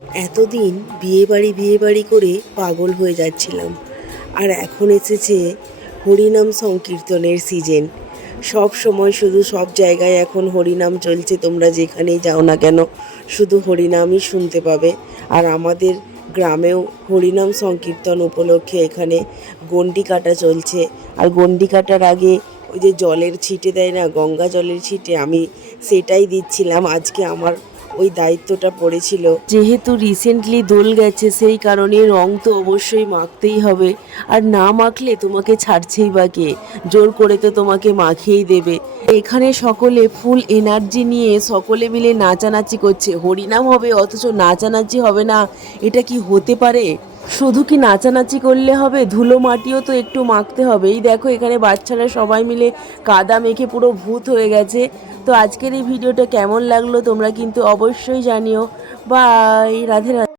এতদিন বিয়ে বাড়ি করে পাগল হয়ে যাচ্ছিলাম, আর এখন এসেছে হরিনাম সংকীর্তনের সিজন। সব সময় শুধু সব জায়গায় এখন হরিনাম চলছে, তোমরা যেখানেই যাও না কেন শুধু হরিনামই শুনতে পাবে। আর আমাদের গ্রামেও হরিনাম সংকীর্তন উপলক্ষে এখানে গণ্ডি কাটা চলছে। আর গণ্ডি কাটার আগে ওই যে জলের ছিটে দেয় না, গঙ্গা জলের ছিটে, আমি সেটাই দিচ্ছিলাম। আজকে আমার ওই দায়িত্বটা পড়েছিল। যেহেতু রিসেন্টলি দোল গেছে, সেই কারণে রং তো অবশ্যই মাখতেই হবে। আর না মাখলে তোমাকে ছাড়ছেই বা কে, জোর করে তো তোমাকে মাখিয়েই দেবে। এখানে সকলে ফুল এনার্জি নিয়ে সকলে মিলে নাচানাচি করছে। হরিনাম হবে অথচ নাচানাচি হবে না, এটা কি হতে পারে? শুধু কি নাচানাচি করলে হবে? ধুলো মাটিও তো একটু মাখতে হবে। এই দেখো এখানে বাচ্চারা সবাই মিলে কাদা মেখে পুরো ভূত হয়ে গেছে। তো আজকের এই ভিডিওটা কেমন লাগলো তোমরা কিন্তু অবশ্যই জানিও। বাই, রাধে রাধে।